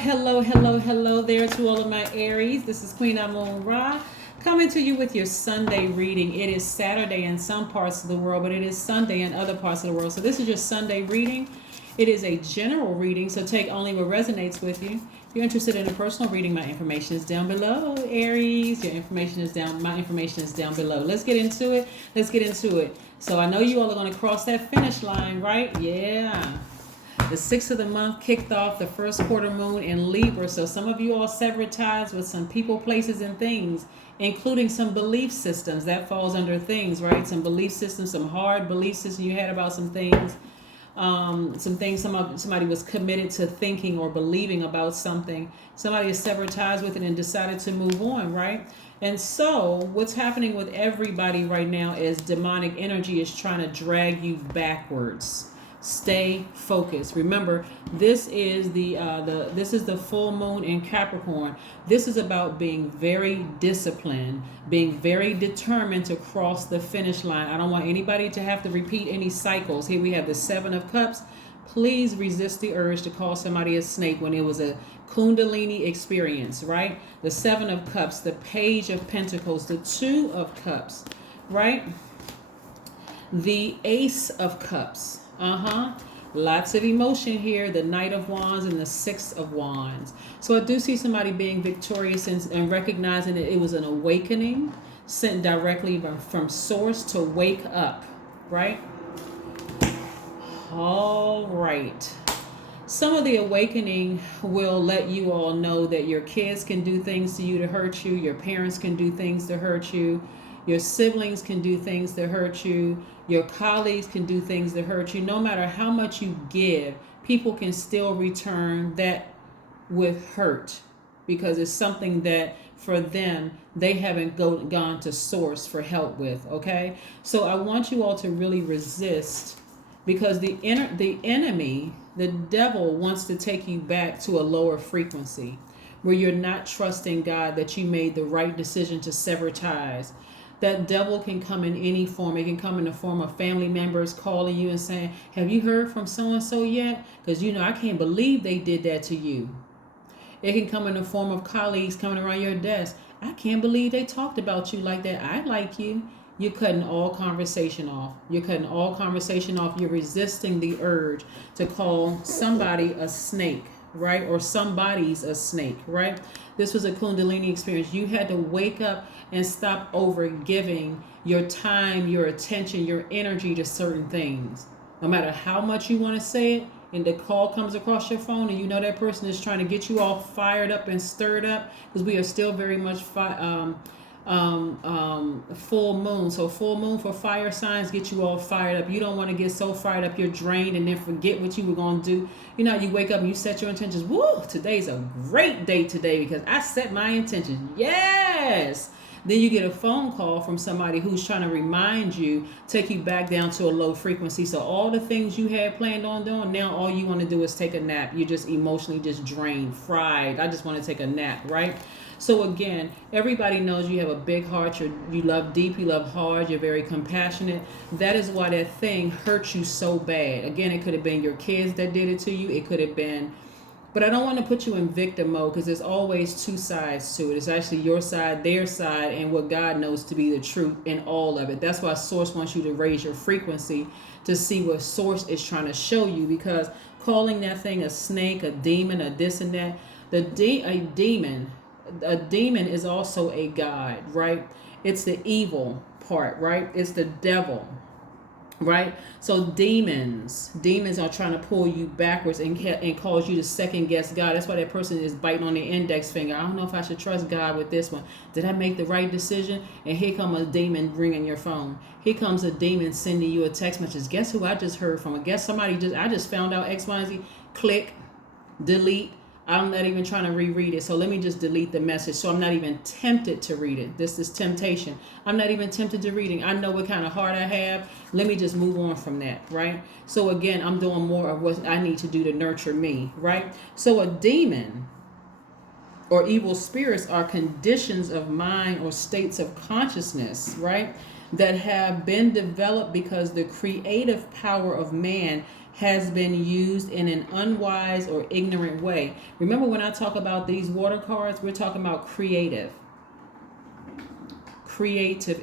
Hello there to all of my Aries. This is Queen Amun Ra coming to you with your Sunday reading. It is Saturday in some parts of the world, but it is Sunday in other parts of the world. So this is your Sunday reading. It is a general reading, so take only what resonates with you. If you're interested in a personal reading, my information is down below. Aries, your information is down. My information is down below. Let's get into it. So I know you all are going to cross that finish line, right? Yeah. The 6th of the month kicked off the first quarter moon in Libra. So some of you all severed ties with some people, places, and things, including some belief systems. That falls under things, right? Some belief systems, some hard belief systems you had about some things. Somebody was committed to thinking or believing about something. Somebody has severed ties with it and decided to move on, right? And so what's happening with everybody right now is demonic energy is trying to drag you backwards. Stay focused. Remember, this is the full moon in Capricorn. This is about being very disciplined, being very determined to cross the finish line. I don't want anybody to have to repeat any cycles. Here we have the 7 of Cups. Please resist the urge to call somebody a snake when it was a Kundalini experience, right? The 7 of Cups, the Page of Pentacles, the 2 of Cups, right? The Ace of Cups. Lots of emotion here. The Knight of Wands and the 6 of Wands. So I do see somebody being victorious and recognizing that it was an awakening sent directly from source to wake up, right? All right. Some of the awakening will let you all know that your kids can do things to you to hurt you. Your parents can do things to hurt you. Your siblings can do things to hurt you. Your colleagues can do things to hurt you. No matter how much you give, people can still return that with hurt because it's something that for them, they haven't gone to source for help with, okay? So I want you all to really resist because the enemy, the devil wants to take you back to a lower frequency where you're not trusting God that you made the right decision to sever ties. That devil can come in any form. It can come in the form of family members calling you and saying, have you heard from so-and-so yet? Because, I can't believe they did that to you. It can come in the form of colleagues coming around your desk. I can't believe they talked about you like that. I like you. You're cutting all conversation off. You're resisting the urge to call somebody a snake, right? Or somebody's a snake, right? This was a Kundalini experience. You had to wake up and stop over giving your time, your attention, your energy to certain things. No matter how much you want to say it, and the call comes across your phone and you know that person is trying to get you all fired up and stirred up, because we are still very much full moon. So full moon for fire signs get you all fired up. You don't want to get so fired up you're drained and then forget what you were going to do. You wake up and you set your intentions. Woo, today's a great day today because I set my intentions. Yes. Then you get a phone call from somebody who's trying to remind you, take you back down to a low frequency. So all the things you had planned on doing, now all you want to do is take a nap. You're just emotionally just drained, fried. I just want to take a nap, right? So again, everybody knows you have a big heart. You love deep, you love hard, you're very compassionate. That is why that thing hurt you so bad. Again, it could have been your kids that did it to you. It could have been, but I don't want to put you in victim mode because there's always two sides to it. It's actually your side, their side, and what God knows to be the truth in all of it. That's why Source wants you to raise your frequency to see what Source is trying to show you, because calling that thing a snake, a demon, a this and that, a demon is also a god, right? It's the evil part, right? It's the devil, right? So demons are trying to pull you backwards and cause you to second guess God. That's why that person is biting on the index finger. I don't know if I should trust God with this one. Did I make the right decision? And here comes a demon ringing your phone. Here comes a demon sending you a text message. Guess who I just heard from? I guess I just found out X, Y, and Z. Click, delete. I'm not even trying to reread it. So let me just delete the message. So I'm not even tempted to read it. This is temptation. I'm not even tempted to read it. I know what kind of heart I have. Let me just move on from that, right? So again, I'm doing more of what I need to do to nurture me, right? So a demon or evil spirits are conditions of mind or states of consciousness, right? That have been developed because the creative power of man has been used in an unwise or ignorant way. Remember, when I talk about these water cards, we're talking about creative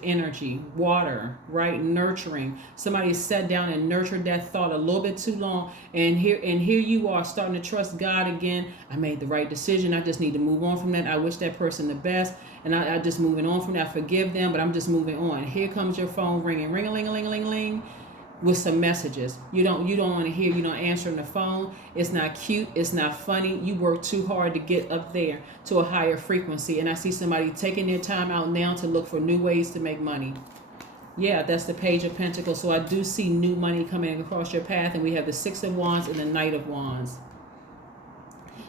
energy, water, right? Nurturing. Somebody sat down and nurtured that thought a little bit too long, and here you are starting to trust God again. I made the right decision. I just need to move on from that. I wish that person the best, and I just moving on from that. I forgive them, but I'm just moving on. Here comes your phone ringing, ring a ling a ling a ling a ling, with some messages. You don't want to hear. You don't answer the phone. It's not cute. It's not funny. You work too hard to get up there to a higher frequency. And I see somebody taking their time out now to look for new ways to make money. Yeah, that's the Page of Pentacles. So I do see new money coming across your path. And we have the Six of Wands and the Knight of Wands.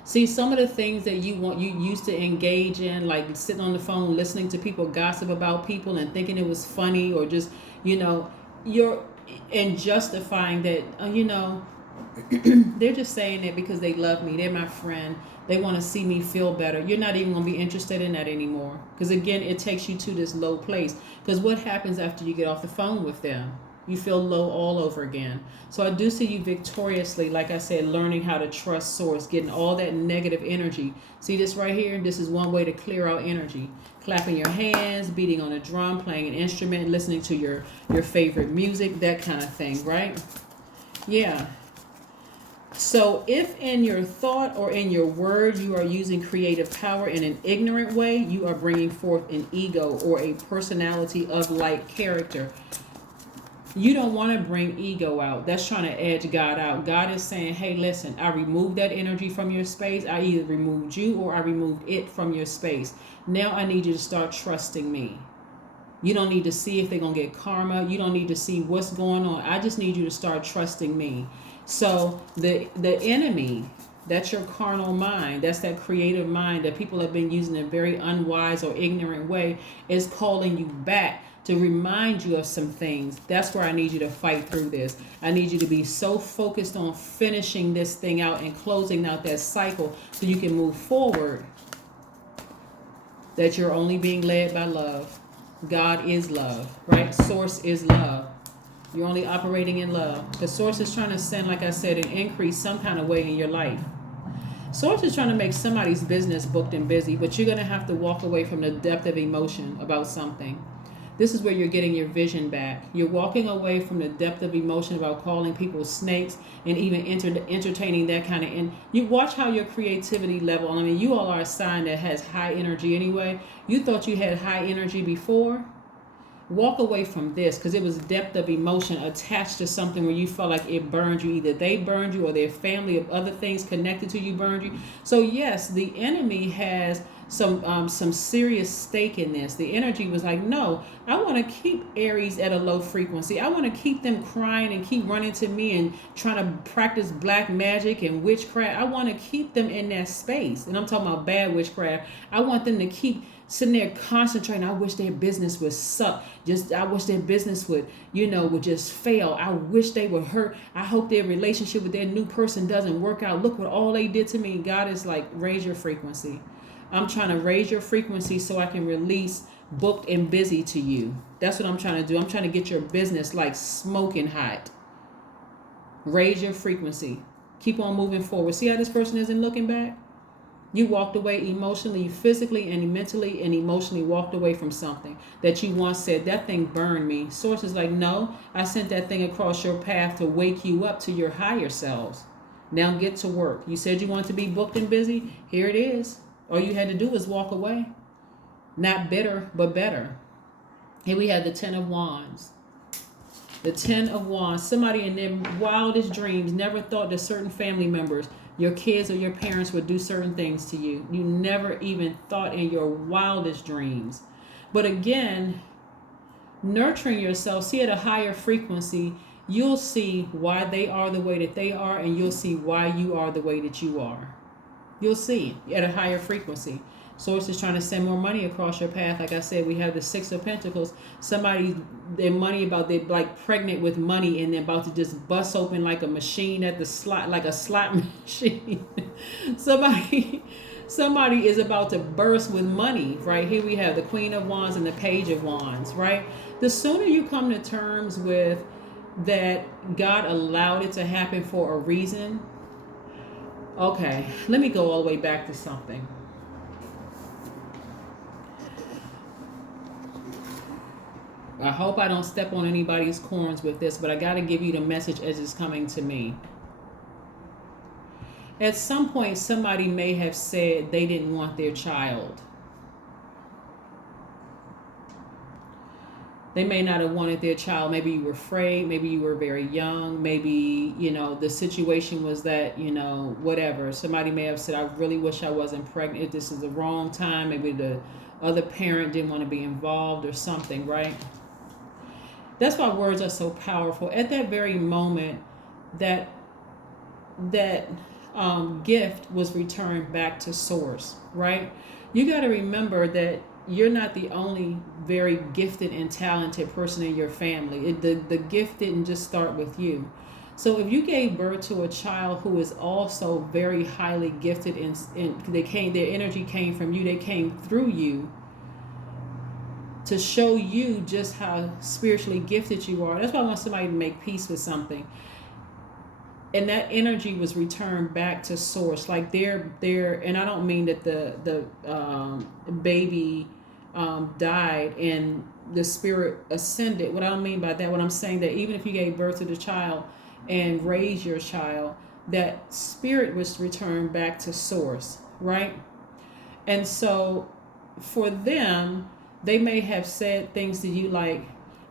See, some of the things that you used to engage in, like sitting on the phone, listening to people gossip about people and thinking it was funny, or just, you're and justifying that, they're just saying it because they love me. They're my friend. They want to see me feel better. You're not even going to be interested in that anymore. Because again, it takes you to this low place. Because what happens after you get off the phone with them? You feel low all over again. So I do see you victoriously, like I said, learning how to trust source, getting all that negative energy. See this right here? This is one way to clear out energy. Clapping your hands, beating on a drum, playing an instrument, listening to your favorite music, that kind of thing, right? Yeah. So if in your thought or in your word you are using creative power in an ignorant way, you are bringing forth an ego or a personality of like character. You don't want to bring ego out. That's trying to edge God out. God is saying, hey, listen, I removed that energy from your space. I either removed you or I removed it from your space. Now I need you to start trusting me. You don't need to see if they're going to get karma. You don't need to see what's going on. I just need you to start trusting me. So the enemy, that's your carnal mind. That's that creative mind that people have been using in a very unwise or ignorant way, is calling you back to remind you of some things. That's where I need you to fight through this. I need you to be so focused on finishing this thing out and closing out that cycle so you can move forward, that you're only being led by love. God is love, right? Source is love. You're only operating in love. The source is trying to send, like I said, an increase some kind of way in your life. Source is trying to make somebody's business booked and busy, but you're going to have to walk away from the depth of emotion about something. This is where you're getting your vision back. You're walking away from the depth of emotion about calling people snakes and even entertaining that kind of... And you watch how your creativity level... I mean, you all are a sign that has high energy anyway. You thought you had high energy before. Walk away from this, because it was depth of emotion attached to something where you felt like it burned you. Either they burned you or their family of other things connected to you burned you. So yes, the enemy has some serious stake in this. The energy was like, no, I want to keep Aries at a low frequency. I want to keep them crying and keep running to me and trying to practice black magic and witchcraft. I want to keep them in that space. And I'm talking about bad witchcraft. I want them to keep sitting there concentrating. I wish their business would suck. I wish their business would just fail. I wish they would hurt. I hope their relationship with their new person doesn't work out. Look what all they did to me. God is like, raise your frequency. I'm trying to raise your frequency so I can release booked and busy to you. That's what I'm trying to do. I'm trying to get your business like smoking hot. Raise your frequency. Keep on moving forward. See how this person isn't looking back? You walked away emotionally, physically, and mentally and emotionally walked away from something that you once said, that thing burned me. Source is like, no, I sent that thing across your path to wake you up to your higher selves. Now get to work. You said you wanted to be booked and busy. Here it is. All you had to do was walk away. Not bitter, but better. Here we have the Ten of Wands. The Ten of Wands. Somebody in their wildest dreams never thought that certain family members, your kids or your parents, would do certain things to you. You never even thought in your wildest dreams. But again, nurturing yourself, see at a higher frequency, you'll see why they are the way that they are, and you'll see why you are the way that you are. You'll see at a higher frequency. Source is trying to send more money across your path. Like I said, we have the Six of Pentacles. Somebody, they're like pregnant with money, and they're about to just bust open like a machine at the slot, like a slot machine. Somebody is about to burst with money. Right here we have the Queen of Wands and the Page of Wands. Right, the sooner you come to terms with that God allowed it to happen for a reason. Okay, let me go all the way back to something. I hope I don't step on anybody's corns with this, but I got to give you the message as it's coming to me. At some point, somebody may have said they didn't want their child. They may not have wanted their child. Maybe you were afraid. Maybe you were very young. Maybe, the situation was that, whatever. Somebody may have said, I really wish I wasn't pregnant. This is the wrong time. Maybe the other parent didn't want to be involved or something, right? That's why words are so powerful. At that very moment, that gift was returned back to source, right? You got to remember that you're not the only very gifted and talented person in your family. The gift didn't just start with you. So if you gave birth to a child who is also very highly gifted and their energy came from you, they came through you to show you just how spiritually gifted you are. That's why I want somebody to make peace with something. And that energy was returned back to source. Like they're and I don't mean that the baby died and the spirit ascended. What I don't mean by that, what I'm saying, that even if you gave birth to the child and raised your child, that spirit was returned back to source, right? And so for them, they may have said things to you like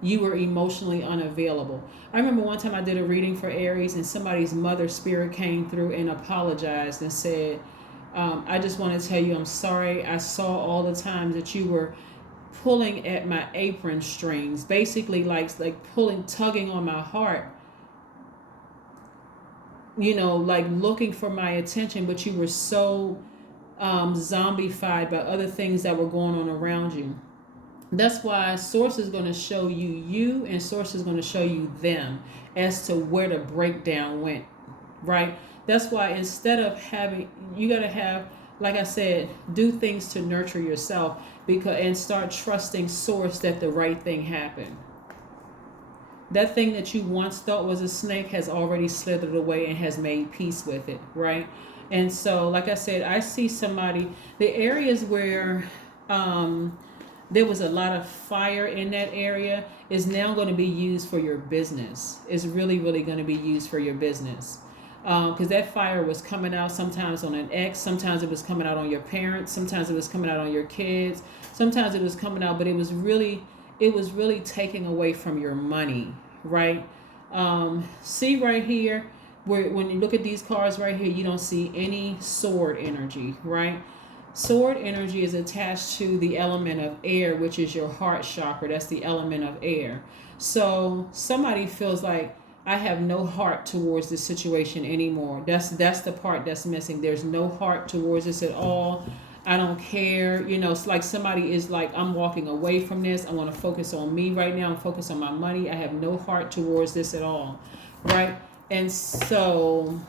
you were emotionally unavailable. I remember one time I did a reading for Aries and somebody's mother spirit came through and apologized and said, I just want to tell you I'm sorry. I saw all the times that you were pulling at my apron strings, basically like tugging on my heart, like looking for my attention, but you were so zombified by other things that were going on around you. That's why source is going to show you and source is going to show you them as to where the breakdown went, right? That's why instead of you got to have, like I said, do things to nurture yourself and start trusting source that the right thing happened. That thing that you once thought was a snake has already slithered away and has made peace with it, right? And so, like I said, I see somebody, the areas where there was a lot of fire in that area is now going to be used for your business. It's really, really going to be used for your business. Because that fire was coming out sometimes on an ex, sometimes it was coming out on your parents, sometimes it was coming out on your kids, sometimes it was coming out, but it was really taking away from your money, right? See right here, when you look at these cards right here, you don't see any sword energy, right? Sword energy is attached to the element of air, which is your heart chakra. That's the element of air. So somebody feels like, I have no heart towards this situation anymore. That's the part that's missing. There's no heart towards this at all. I don't care. It's like somebody is like, I'm walking away from this. I want to focus on me right now. I'm focused on my money. I have no heart towards this at all, right? And so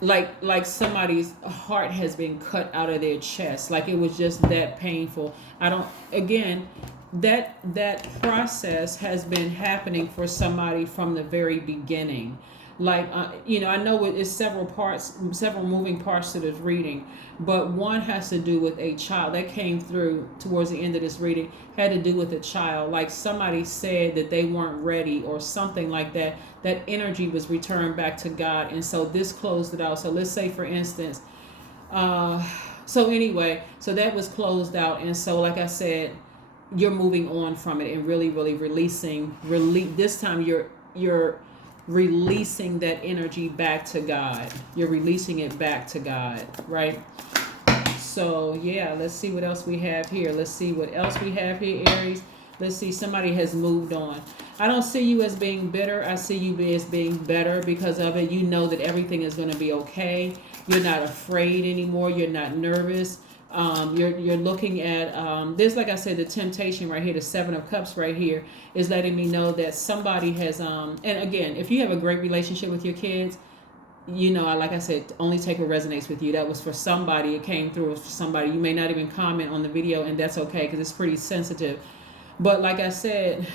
like somebody's heart has been cut out of their chest, like it was just that painful. That process has been happening for somebody from the very beginning. Like I know it's several moving parts to this reading, but one has to do with a child that came through towards the end of this reading, had to do with a child. Like somebody said that they weren't ready or something like that. That energy was returned back to God, and so this closed it out. So let's say, for instance, so that was closed out, and so like I said, you're moving on from it and really, really releasing. This time you're releasing that energy back to God. You're releasing it back to God, right? So yeah, let's see what else we have here. Aries. Let's see, somebody has moved on. I don't see you as being bitter. I see you as being better because of it. You know that everything is going to be okay. You're not afraid anymore. You're not nervous. You're looking at there's, like I said, the temptation right here, the 7 of Cups right here is letting me know that somebody has and again, if you have a great relationship with your kids, you know, like I said, only take what resonates with you. That was for somebody. It came through for somebody. You may not even comment on the video, and that's okay because it's pretty sensitive. But like I said,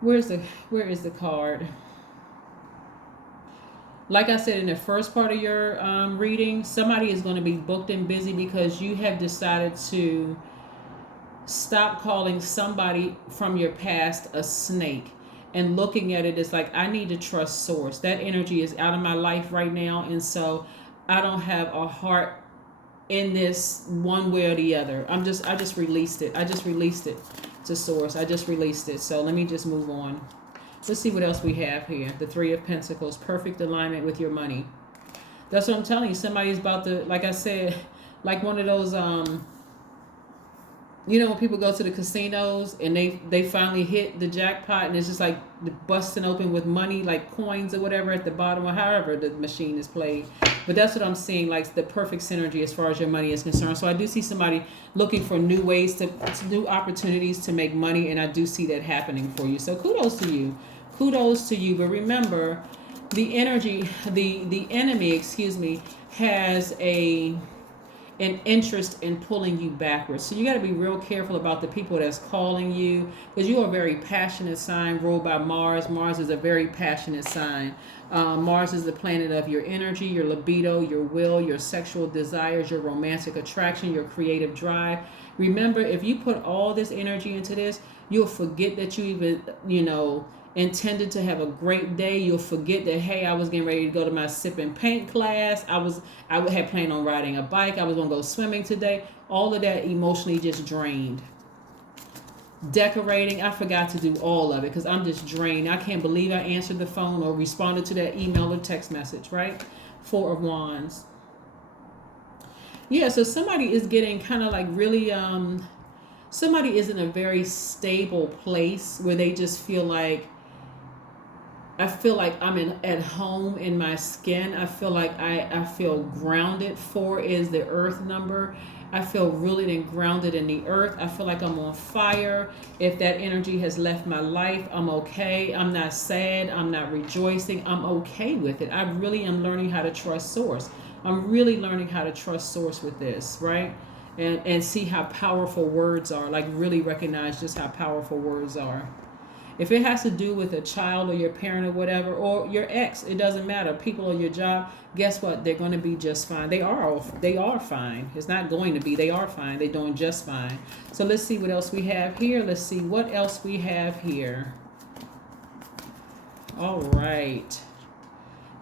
where is the card? Like I said in the first part of your reading, somebody is going to be booked and busy because you have decided to stop calling somebody from your past a snake and looking at it as like, I need to trust source. That energy is out of my life right now, and so I don't have a heart in this one way or the other. I just released it. I just released it to source. I just released it. So let me just move on. Let's see what else we have here. The Three of Pentacles, perfect alignment with your money. That's what I'm telling you. Somebody's about to, like I said, like one of those you know, when people go to the casinos and they finally hit the jackpot and it's just like busting open with money, like coins or whatever at the bottom, or however the machine is played. But that's what I'm seeing, like the perfect synergy as far as your money is concerned. So I do see somebody looking for new ways to new opportunities to make money, and I do see that happening for you. So kudos to you. Kudos to you. But remember, the energy, the enemy, excuse me, has an interest in pulling you backwards. So you got to be real careful about the people that's calling you, because you are a very passionate sign ruled by Mars. Mars is a very passionate sign. Mars is the planet of your energy, your libido, your will, your sexual desires, your romantic attraction, your creative drive. Remember, if you put all this energy into this, you'll forget that you even, you know, intended to have a great day. You'll forget that, hey, I was getting ready to go to my sip and paint class. I had planned on riding a bike. I was going to go swimming today. All of that emotionally just drained. Decorating, I forgot to do all of it because I'm just drained. I can't believe I answered the phone or responded to that email or text message, right? Four of Wands. Yeah, so somebody is getting kind of like really, somebody is in a very stable place where they just feel like, I feel like I'm at home in my skin. I feel like I feel grounded. 4 is the earth number. I feel rooted and grounded in the earth. I feel like I'm on fire. If that energy has left my life, I'm okay. I'm not sad. I'm not rejoicing. I'm okay with it. I really am learning how to trust source. I'm really learning how to trust source with this, right? And see how powerful words are. Like really recognize just how powerful words are. If it has to do with a child or your parent or whatever, or your ex, it doesn't matter. People or your job, guess what? They're going to be just fine. They are fine. It's not going to be. They are fine. They're doing just fine. So let's see what else we have here. Let's see what else we have here. All right.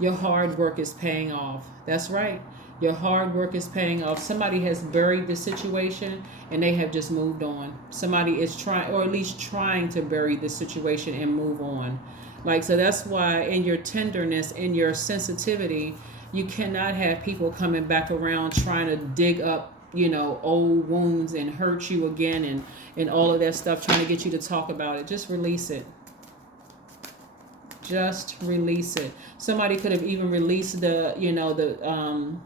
Your hard work is paying off. That's right. Your hard work is paying off. Somebody has buried the situation and they have just moved on. Somebody is trying, or at least trying to bury the situation and move on. Like, so that's why in your tenderness, in your sensitivity, you cannot have people coming back around trying to dig up, you know, old wounds and hurt you again and all of that stuff, trying to get you to talk about it. Just release it. Just release it. Somebody could have even released the, you know, the,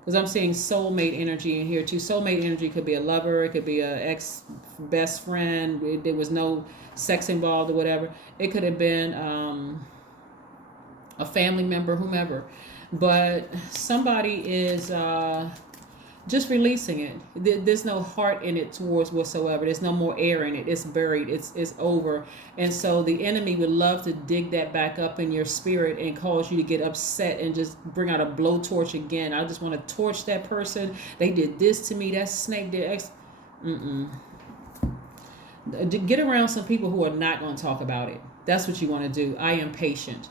because I'm seeing soulmate energy in here too. Soulmate energy could be a lover. It could be an ex-best friend. There was no sex involved or whatever. It could have been a family member, whomever. But somebody is just releasing it. There's no heart in it towards whatsoever. There's no more air in it. It's buried. It's over. And so the enemy would love to dig that back up in your spirit and cause you to get upset and just bring out a blowtorch again. I just want to torch that person. They did this to me. That snake did X. Get around some people who are not going to talk about it. That's what you want to do. I am patient.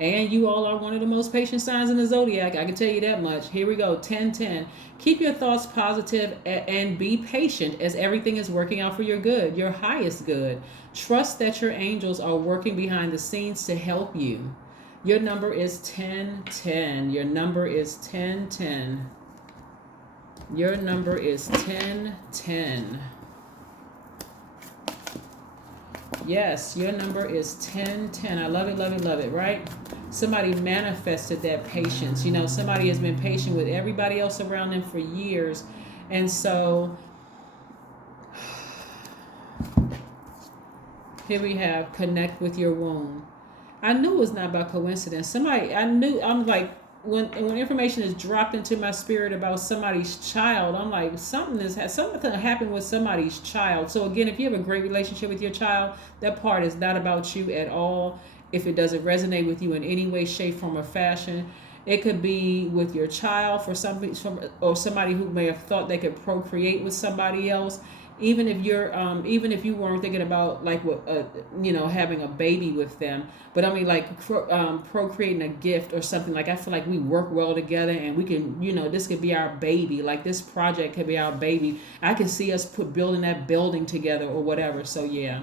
And you all are one of the most patient signs in the Zodiac. I can tell you that much. Here we go. 10-10. Keep your thoughts positive and be patient as everything is working out for your good, your highest good. Trust that your angels are working behind the scenes to help you. Your number is 10-10. Your number is 10-10. Your number is 10-10. Yes, your number is 10-10. I love it, love it, love it, right? Somebody manifested that patience. You know, somebody has been patient with everybody else around them for years. And so here we have connect with your womb. I knew it was not by coincidence. Somebody, I knew, I'm like, when information is dropped into my spirit about somebody's child, I'm like, something happened with somebody's child. So again, if you have a great relationship with your child, that part is not about you at all. If it doesn't resonate with you in any way, shape, form, or fashion, it could be with your child for somebody, or somebody who may have thought they could procreate with somebody else. Even if you weren't thinking about like what having a baby with them, but I mean like procreating a gift or something. Like I feel like we work well together, and we can, this could be our baby. Like this project could be our baby. I can see us building that building together or whatever. So yeah.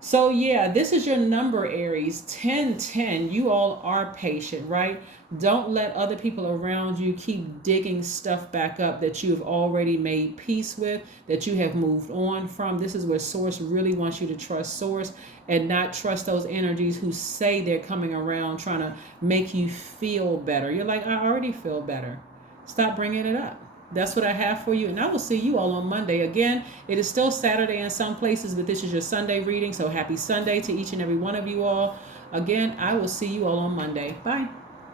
So yeah, this is your number, Aries, 1010. You all are patient, right? Don't let other people around you keep digging stuff back up that you have already made peace with, that you have moved on from. This is where Source really wants you to trust Source and not trust those energies who say they're coming around trying to make you feel better. You're like, I already feel better. Stop bringing it up. That's what I have for you, and I will see you all on Monday. Again, it is still Saturday in some places, but this is your Sunday reading, so happy Sunday to each and every one of you all. Again, I will see you all on Monday. Bye.